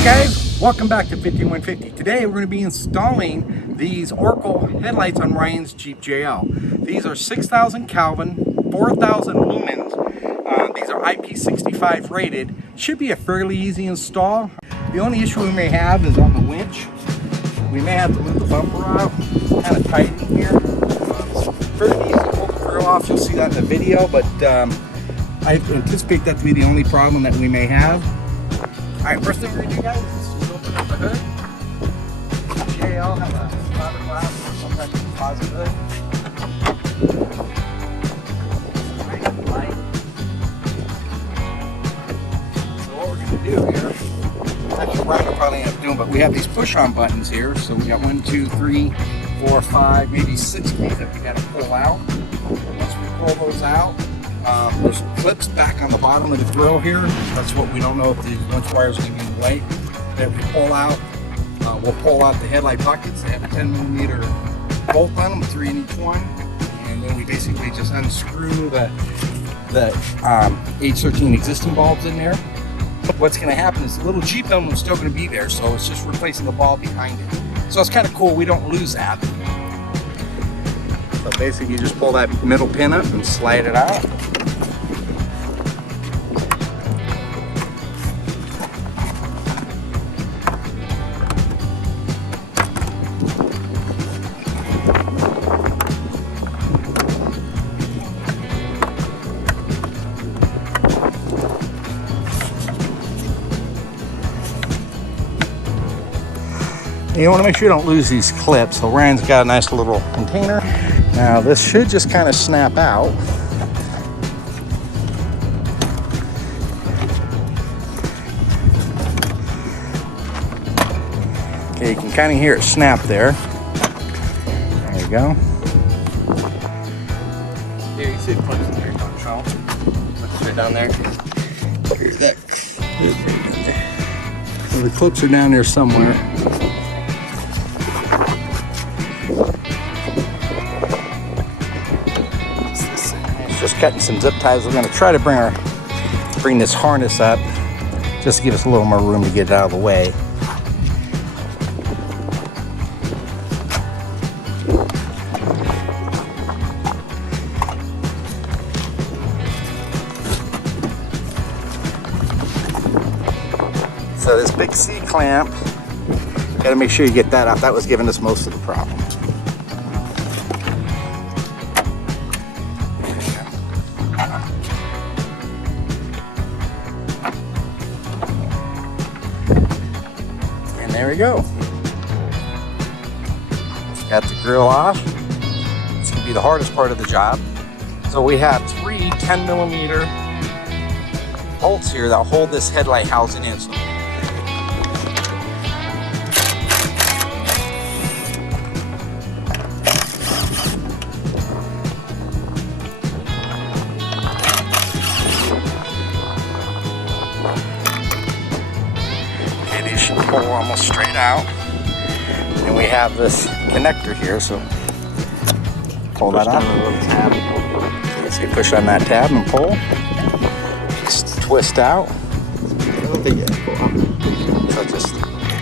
Hey guys, welcome back to 5150. Today we're going to be installing these Oracle headlights on Ryan's Jeep JL. These are 6,000 Kelvin, 4,000 lumens. These are IP65 rated. Should be a fairly easy install. The only issue we may have is on the winch. We may have to move the bumper out, kind of tight in here. It's fairly easy to pull the grill off. You'll see that in the video, but I anticipate that to be the only problem that we may have. Alright, first thing we're going to do, guys, is just open up the hood. JL have a fiberglass or some type of composite hood. Light. So what we're going to do here, actually Ryan will probably end up doing, but we have these push-on buttons here. So we got 1, 2, 3, 4, 5, maybe 6 keys that we got to pull out. Once we pull those out, there's clips back on the bottom of the grill here. That's what we don't know if the winch wires are going to be in the way. That we pull out, we'll pull out the headlight buckets. They have a 10mm bolt on them, 3 in each one. And then we basically just unscrew the H13 existing bulbs in there. What's going to happen is the little Jeep emblem is still going to be there, so it's just replacing the bulb behind it. So it's kind of cool, we don't lose that. So basically you just pull that middle pin up and slide it out. You want to make sure you don't lose these clips. So Ryan's got a nice little container. Now this should just kind of snap out. Okay, you can kind of hear it snap there. There you go. Here you see the clips in there, don't show. Clips right down there. Here's that. So the clips are down there somewhere. Just cutting some zip ties. We're going to try to bring this harness up just to give us a little more room to get it out of the way. So this big C clamp, got to make sure you get that out. That was giving us most of the problem. There we go. Got the grill off. It's going to be the hardest part of the job. So we have 3 10mm bolts here that hold this headlight housing in. So pull almost straight out, and we have this connector here, so pull that out. So you push on that tab and pull, just twist out. So just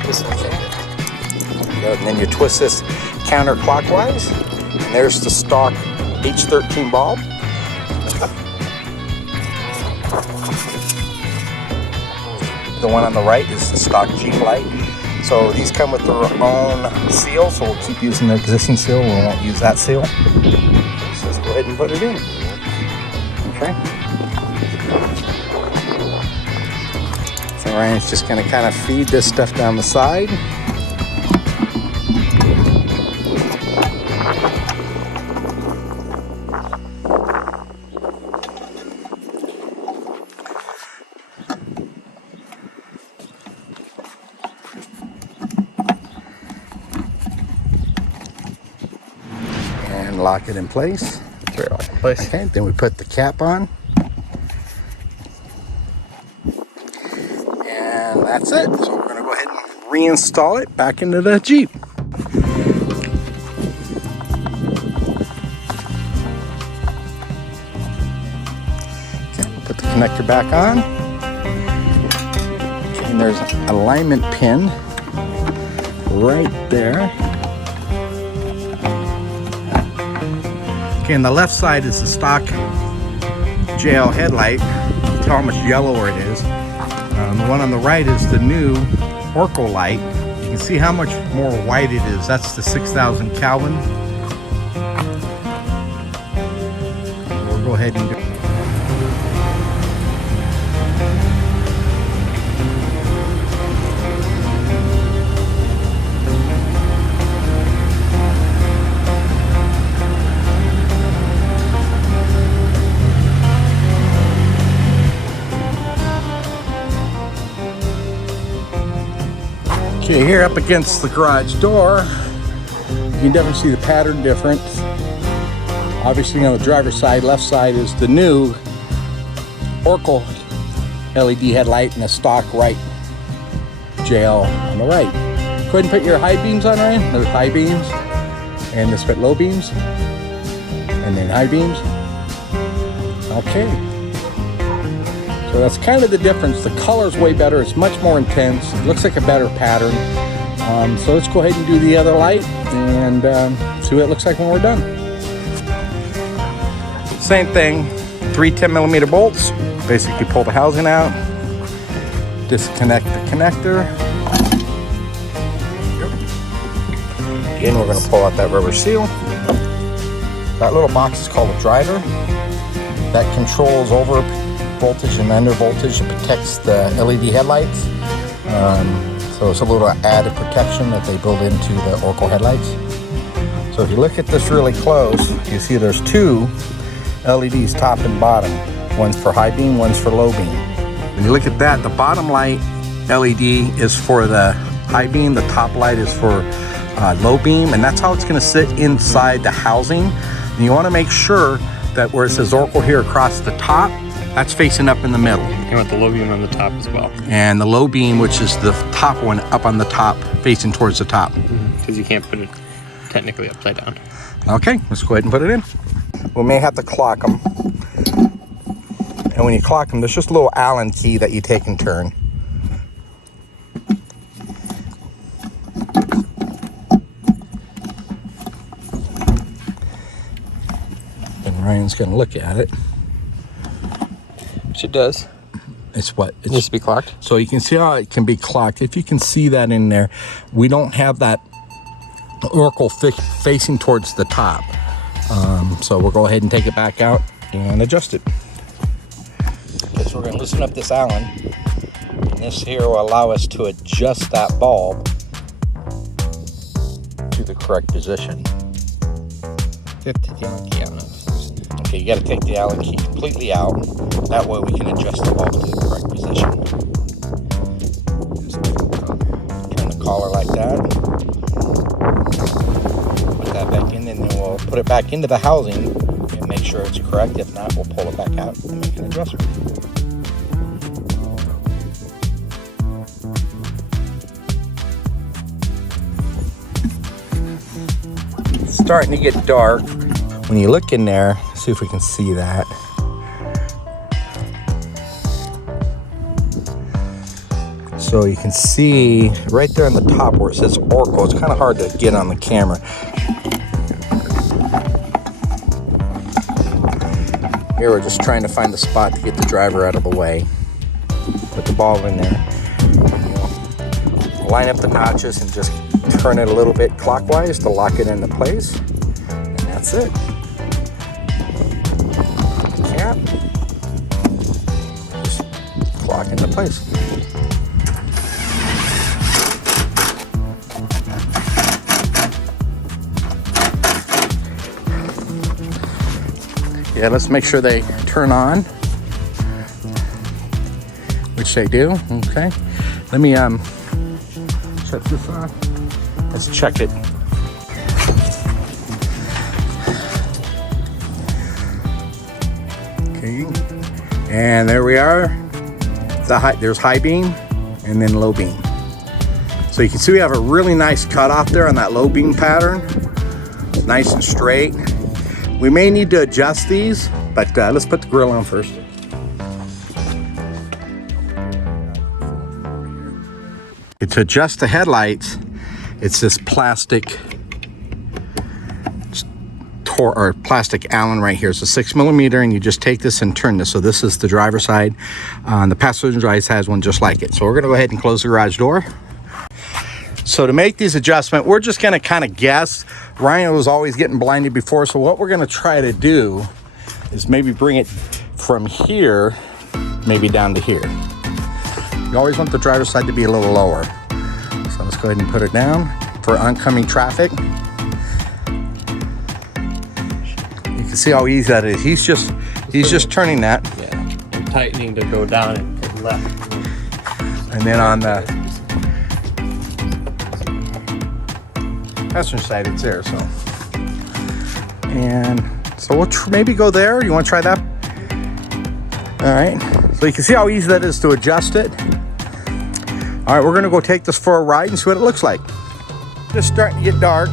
this, and then you twist this counterclockwise, and there's the stock H13 bulb. The one on the right is the stock Jeep light. So these come with their own seal, so we'll keep using the existing seal. We won't use that seal. Let's just go ahead and put it in. Okay. So Ryan's just going to kind of feed this stuff down the side. Lock it in place. Okay, then we put the cap on. And that's it. So we're going to go ahead and reinstall it back into the Jeep. Okay, put the connector back on. Okay, and there's an alignment pin right there. Okay, on the left side is the stock JL headlight. You can tell how much yellower it is. The one on the right is the new Oracle light. You can see how much more white it is. That's the 6,000 Kelvin. We'll go ahead and do. Okay, here up against the garage door, you can definitely see the pattern difference. Obviously on the driver's side, left side is the new Oracle LED headlight and the stock right JL on the right. Go ahead and put your high beams on, Ryan. There's high beams, and this put low beams, and then high beams. Okay. So that's kind of the difference. The color's way better. It's much more intense. It looks like a better pattern. So let's go ahead and do the other light and see what it looks like when we're done. Same thing, 3 10mm bolts. Basically pull the housing out, disconnect the connector. Again, we're going to pull out that rubber seal. That little box is called a driver. That controls over voltage and under voltage. It protects the LED headlights. So it's a little added protection that they build into the Oracle headlights. So if you look at this really close, you see there's 2 LEDs, top and bottom. One's for high beam, one's for low beam. When you look at that, the bottom light LED is for the high beam, the top light is for low beam, and that's how it's going to sit inside the housing. And you want to make sure that where it says Oracle here across the top, that's facing up in the middle. You want the low beam on the top as well. And the low beam, which is the top one, up on the top, facing towards the top. Because you can't put it technically upside down. Okay, let's go ahead and put it in. We may have to clock them. And when you clock them, there's just a little Allen key that you take and turn. And Ryan's going to look at it. Which it does. It's what? It needs to be clocked. So you can see how it can be clocked. If you can see that in there, we don't have that Oracle facing towards the top. So we'll go ahead and take it back out and adjust it. Okay, so we're going to loosen up this Allen. And this here will allow us to adjust that bulb to the correct position. Okay, you got to take the Allen key completely out. That way we can adjust the bulb to the correct position. Just turn the collar like that. Put that back in, and then we'll put it back into the housing and make sure it's correct. If not, we'll pull it back out and make an adjustment. It's starting to get dark. When you look in there, see if we can see that. So you can see right there on the top where it says Oracle. It's kind of hard to get on the camera. Here we're just trying to find the spot to get the driver out of the way. Put the bulb in there. Line up the notches and just turn it a little bit clockwise to lock it into place. And that's it. Cap. Just clock into place. Yeah, let's make sure they turn on, which they do. Okay, let me shut this off. Let's check it. Okay, and there we are. There's high beam and then low beam. So you can see we have a really nice cutoff there on that low beam pattern. Nice and straight. We may need to adjust these, but let's put the grill on first. To adjust the headlights, it's this plastic or plastic Allen right here. It's a 6mm, and you just take this and turn this. So this is the driver's side. The passenger side has one just like it. So we're gonna go ahead and close the garage door. So to make these adjustments, we're just gonna kind of guess. Ryan was always getting blinded before, so what we're gonna try to do is maybe bring it from here, maybe down to here. You always want the driver's side to be a little lower. So let's go ahead and put it down for oncoming traffic. You can see how easy that is. He's just turning that. Yeah, and tightening to go down and to the left. And then on the passenger side, it's there. So, and so we'll maybe go there. You want to try that? All right. So you can see how easy that is to adjust it. All right, we're gonna go take this for a ride and see what it looks like. Just starting to get dark.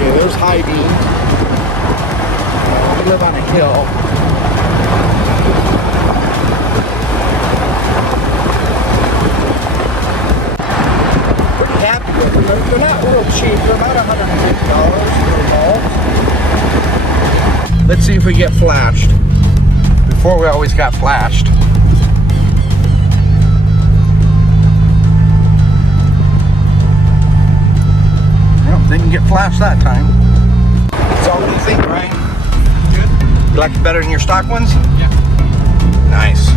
There's high beams. We live on a hill. Pretty happy with them. They're not real cheap. They're about $150 for the bulbs. Let's see if we get flashed. Before we always got flashed. Didn't get flashed that time. So what do you think, Ryan? Good. You like it better than your stock ones? Yeah. Nice.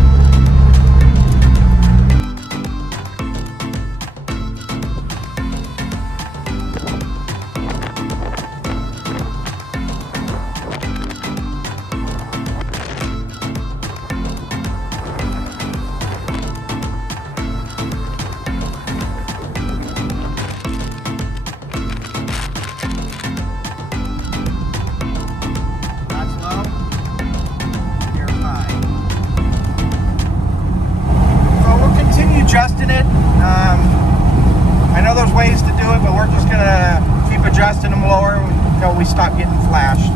Adjusting it. I know there's ways to do it, but we're just gonna keep adjusting them lower until we stop getting flashed.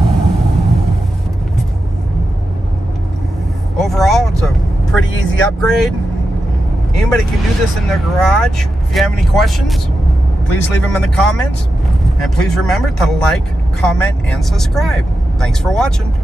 Overall, it's a pretty easy upgrade. Anybody can do this in their garage. If you have any questions, please leave them in the comments. And please remember to like, comment, and subscribe. Thanks for watching.